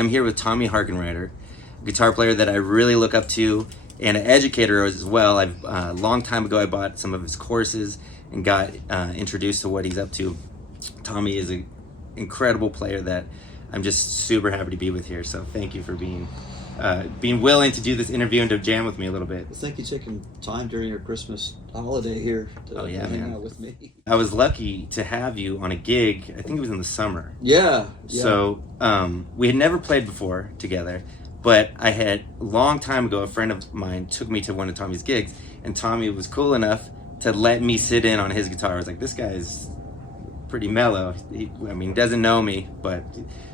I'm here with Tommy Harkenrider, a guitar player that I really look up to and an educator as well. A long time ago I bought some of his courses and got introduced to what he's up to. Tommy is an incredible player that I'm just super happy to be with here. So thank you for being willing to do this interview and to jam with me a little bit. Well, thank you for taking time during your Christmas holiday here to hang out with me. I was lucky to have you on a gig. I think it was in the summer. Yeah. So we had never played before together, but I had a long time ago, a friend of mine took me to one of Tommy's gigs, and Tommy was cool enough to let me sit in on his guitar. I was like, this guy's pretty mellow. He doesn't know me, but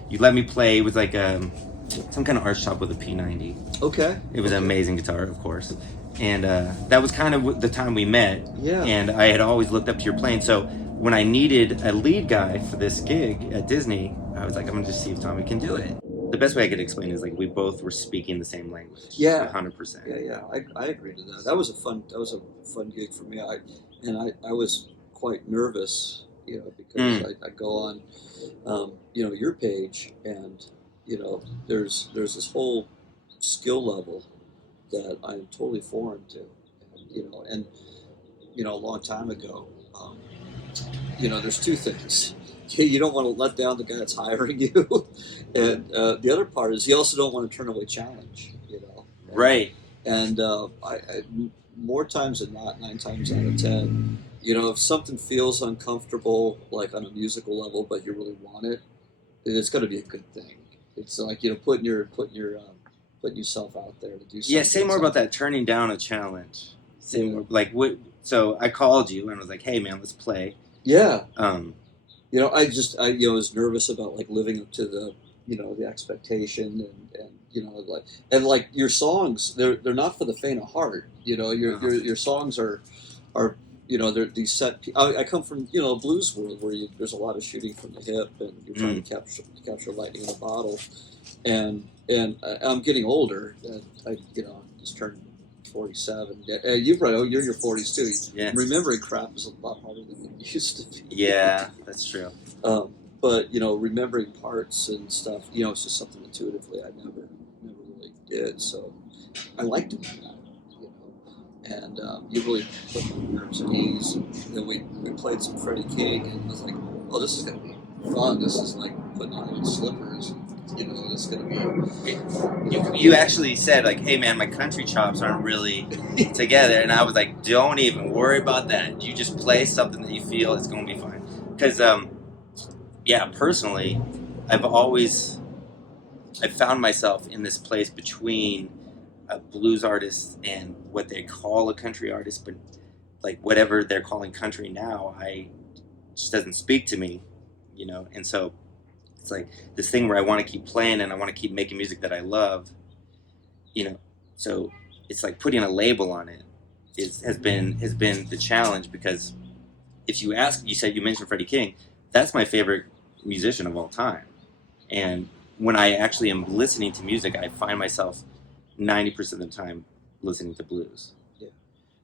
you let me play. It was like some kind of art shop with a P90. Okay. It was an amazing guitar, of course. And that was kind of the time we met. Yeah. And I had always looked up to your playing. So when I needed a lead guy for this gig at Disney, I was like, I'm going to just see if Tommy can do it. The best way I could explain is like we both were speaking the same language. Yeah. 100%. Yeah. I agree to that. That was a fun gig for me. I was quite nervous, because I go on, your page, and there's this whole skill level that I'm totally foreign to, and a long time ago, there's two things. You don't want to let down the guy that's hiring you, and the other part is you also don't want to turn away challenge, Right. And I more times than not, 9 times out of 10, if something feels uncomfortable, like on a musical level, but you really want it, it's going to be a good thing. It's like putting yourself out there to do something. Yeah, say more about that, turning down a challenge. Say more, like what? So I called you and was like, "Hey, man, let's play." Yeah. I was nervous about like living up to the the expectation, and like your songs, they're not for the faint of heart. Your songs are they're these set. I come from a blues world where there's a lot of shooting from the hip, and you're trying to capture lightning in a bottle, and I'm getting older. And I just turned 47. You're your 40s too. Yeah. Remembering crap is a lot harder than it used to be. Yeah, that's true. But remembering parts and stuff, it's just something intuitively I never really did. So I like doing that. And you really put my nerves at ease. And then we played some Freddie King, and I was like, oh, this is going to be fun. This is like putting on slippers. It's going to be... You actually said, like, hey, man, my country chops aren't really together. And I was like, don't even worry about that. You just play something that you feel is going to be fine. Because, personally, I've found myself in this place between a blues artist and what they call a country artist, but like whatever they're calling country now, just doesn't speak to me, and so it's like this thing where I want to keep playing and I want to keep making music that I love, so it's like putting a label on it has been the challenge, because if you mentioned Freddie King, that's my favorite musician of all time, and when I actually am listening to music, I find myself 90% of the time listening to blues. Yeah.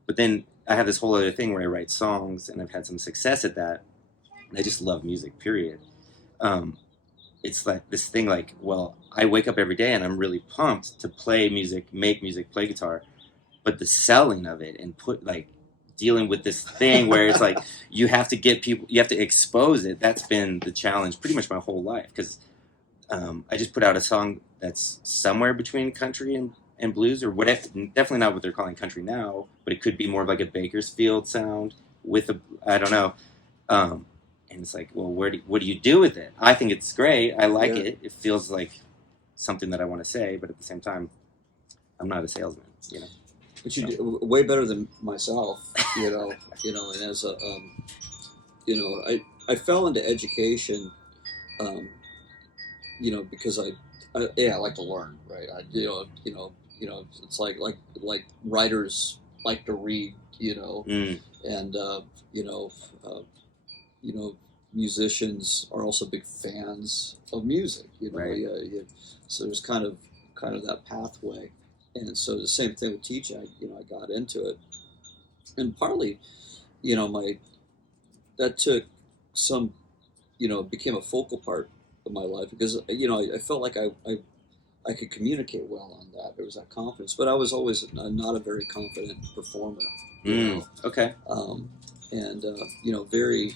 But then I have this whole other thing where I write songs, and I've had some success at that. And I just love music, period. It's like this thing like, well, I wake up every day and I'm really pumped to play music, make music, play guitar. But the selling of it and dealing with this thing where it's like you have to get people, you have to expose it. That's been the challenge pretty much my whole life, because I just put out a song that's somewhere between country and blues, or whatever. Definitely not what they're calling country now, but it could be more of like a Bakersfield sound with I don't know. And it's like, well, what do you do with it? I think it's great. I like it. It feels like something that I want to say, but at the same time, I'm not a salesman, But you do way better than myself, and as a, I fell into education, because I like to learn, right? It's like writers like to read, and musicians are also big fans of music, Right. So there's kind of that pathway, and so the same thing with teaching. I got into it, and partly, that took some, became a focal part of my life, because I felt like I could communicate well on that. There was that confidence, but I was always not a very confident performer. Okay. And very,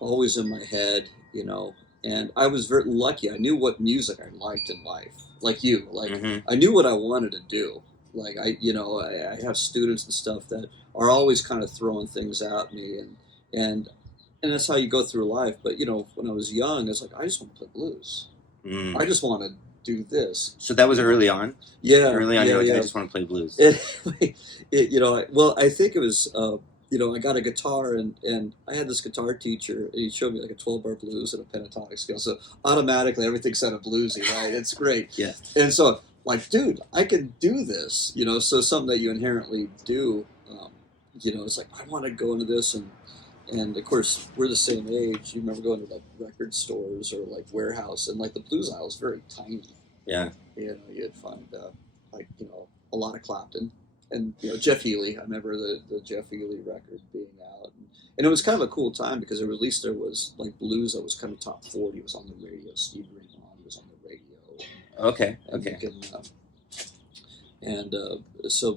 always in my head, and I was very lucky. I knew what music I liked in life, like you. Like Mm-hmm. I knew what I wanted to do. Like I have students and stuff that are always kind of throwing things at me, and and that's how you go through life. But when I was young, it's like I just want to play blues. I Mm. just want to do this. So that was You know? early on. Yeah, Early on, yeah, you're like, I yeah. just want to play blues. Well, I think it was, I got a guitar and I had this guitar teacher and he showed me like a 12-bar blues and a pentatonic scale. So automatically everything sounded bluesy, right? It's great. Yeah. And so, like, dude, I can do this, so something that you inherently do, it's like, I want to go into this and of course, we're the same age. You remember going to like record stores or like warehouse, and like the blues aisle is very tiny. Yeah. You'd find a lot of Clapton and Jeff Healey. I remember the Jeff Healey record being out, and it was kind of a cool time because at least there was like blues that was kind of top 40. It was on the radio. Steve Ray Vaughan was on the radio. Okay. And Okay.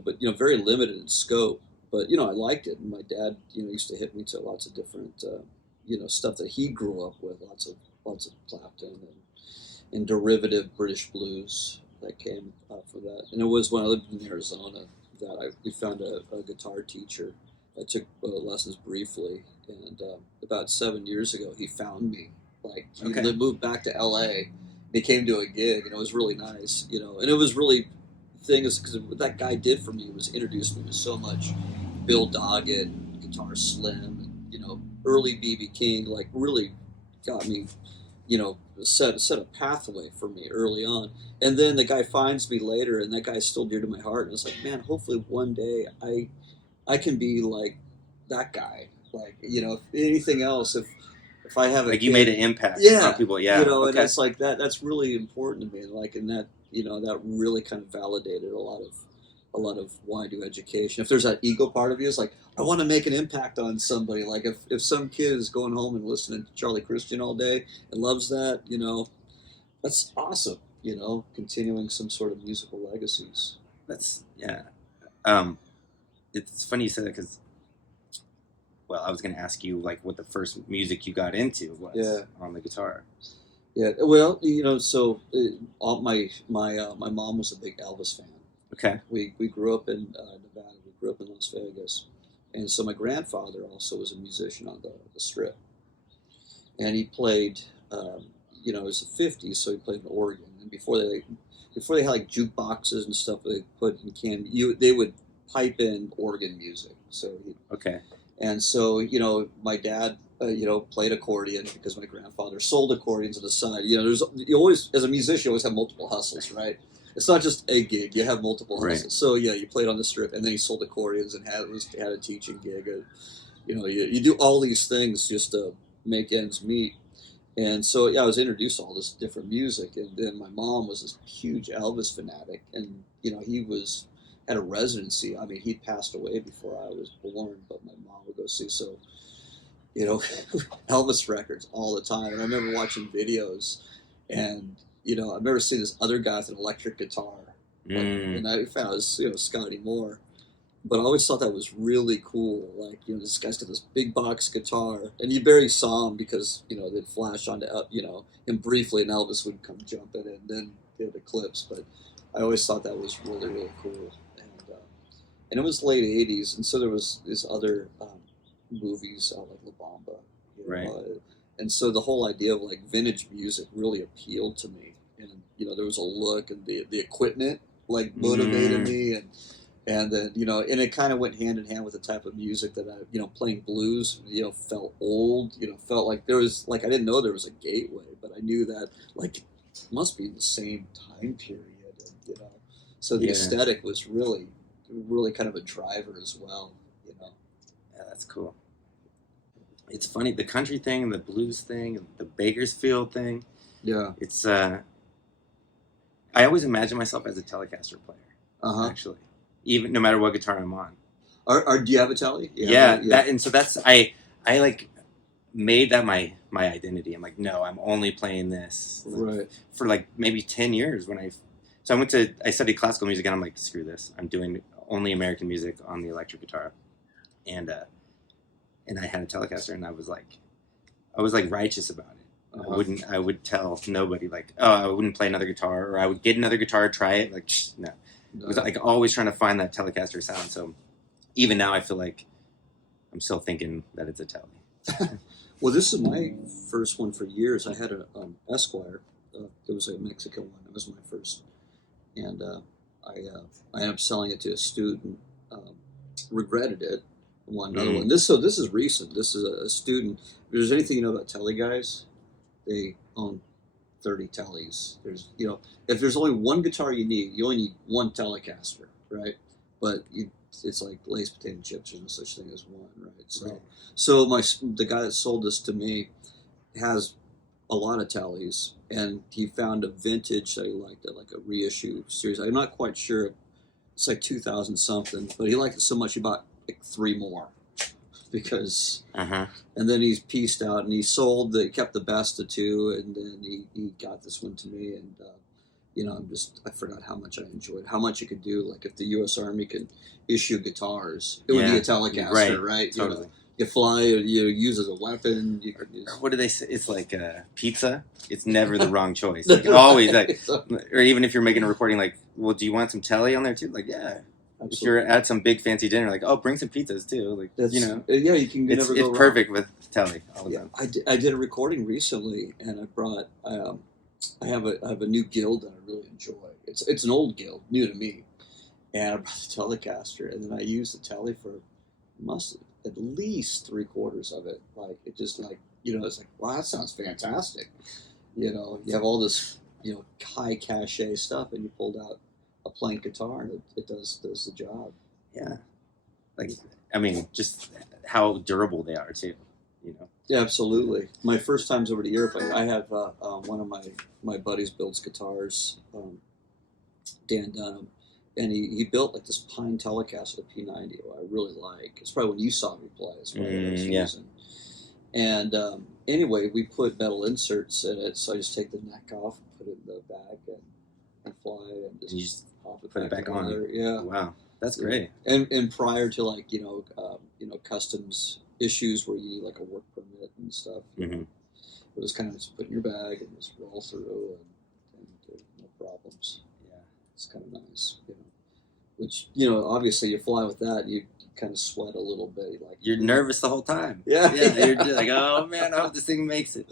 but very limited in scope. But I liked it, and my dad used to hit me to lots of different stuff that he grew up with, lots of Clapton and derivative British blues that came from that. And it was when I lived in Arizona that we found a guitar teacher. I took lessons briefly, and about 7 years ago, he found me. Like he Okay. moved back to L.A. He came to a gig, and it was really nice, and it was really thing is because what that guy did for me was introduce me to so much Bill Doggett, Guitar Slim, early BB King, like really got me, set a pathway for me early on. And then the guy finds me later, and that guy's still dear to my heart. And it's like, man, hopefully one day I can be like that guy. Like, if anything else, if I have a Like you kid, made an impact yeah, on people. Yeah. and Okay. it's like that. That's really important to me. Like, and that that really kind of validated a lot of why I do education. If there's that ego part of you, it's like I want to make an impact on somebody. Like if some kid is going home and listening to Charlie Christian all day and loves that, that's awesome. Continuing some sort of musical legacies. That's yeah. It's funny you said that because, well, I was going to ask you like what the first music you got into was on the guitar. Yeah, well, so my mom was a big Elvis fan. Okay. We grew up in Nevada. We grew up in Las Vegas, and so my grandfather also was a musician on the Strip, and he played. It was the '50s, so he played an organ. And before they had like jukeboxes and stuff, they put in they would pipe in organ music. So Okay. and so, my dad, played accordion because my grandfather sold accordions on the side. You always, as a musician, you always have multiple hustles, right? It's not just a gig; you have multiple hustles. Right. So you played on the Strip, and then he sold accordions and had a teaching gig. You do all these things just to make ends meet. And so, I was introduced to all this different music, and then my mom was this huge Elvis fanatic, and he was had a residency. I mean, he'd passed away before I was born, but my mom would go see. So, Elvis records all the time. And I remember watching videos, and I remember seeing this other guy with an electric guitar, and I found it was Scotty Moore. But I always thought that was really cool. Like, this guy's got this big box guitar, and you barely saw him because they'd flash onto him briefly, and Elvis would come jumping, and then they had the clips. But I always thought that was really, really cool. And it was late '80s, and so there was these other movies like La Bamba, Right. And so the whole idea of like vintage music really appealed to me, and there was a look, and the equipment like motivated me, and then and it kind of went hand in hand with the type of music that I playing blues felt old, felt like there was like I didn't know there was a gateway, but I knew that like it must be the same time period, and, so the aesthetic was really kind of a driver as well. Yeah, that's cool. It's funny, the country thing, the blues thing, the Bakersfield thing. Yeah. It's I always imagine myself as a Telecaster player. Actually, even no matter what guitar I'm on. Do you have a Tele? Yeah. That, and so that's I like made that my identity. I'm like, no, I'm only playing this for like maybe 10 years when I studied classical music, and I'm like, screw this, I'm doing only American music on the electric guitar, and I had a Telecaster, and I was like righteous about it. I would tell nobody, like, oh, I wouldn't play another guitar, or I would get another guitar, try it, like, no. It was like always trying to find that Telecaster sound. So even now I feel like I'm still thinking that it's a tele. Well, this is my first one for years. I had an Esquire. It was a Mexican one. It was my first. And I ended up selling it to a student. Regretted it. Won another one. This is recent. This is a student. If there's anything you know about tele guys, they own 30 teles. There's if there's only one guitar you need, you only need one Telecaster, right? But it's like Lay's potato chips. There's no such thing as one, right? So the guy that sold this to me has a lot of teles, and he found a vintage that he liked, like a reissue series. I'm not quite sure. It's like 2000 something, but he liked it so much he bought like 3 more because. And then he's pieced out, and he kept the best of 2, and then he got this one to me, and I forgot how much I enjoyed, how much you could do. Like if the U.S. Army could issue guitars, it would be a Telecaster, right? Totally. You fly, use as a weapon. You could use. What do they say? It's like pizza. It's never the wrong choice. Like, always, like, or even if you're making a recording, like, well, do you want some tele on there too? Like, yeah. Absolutely. If you're at some big fancy dinner, like, oh, bring some pizzas too. Like, yeah, you can never go wrong. It's perfect with tele. I did a recording recently, and I brought. I have a new guild that I really enjoy. It's an old guild, new to me, and I brought the Telecaster, and then I used the tele for at least 3/4 of it. Like it just it's like, wow, that sounds fantastic. You have all this high cachet stuff, and you pulled out a plain guitar, and it does the job. Yeah, like I mean, just how durable they are too. Yeah, absolutely. My first times over to Europe, I have one of my buddies builds guitars, Dan Dunham, and he built like this pine Telecaster P90, I really like. It's probably when you saw me play. It's probably what I was using. And anyway, we put metal inserts in it, so I just take the neck off and put it in the bag and fly and just pop it put it back on. There. Yeah. Wow, that's great. And prior to customs issues where you need like a work permit and stuff, it was kind of just put in your bag and just roll through and no problems. Yeah, it's kind of nice. Which obviously you fly with that, you kind of sweat a little bit. You're nervous the whole time. Yeah. You're just like, oh man, I hope this thing makes it.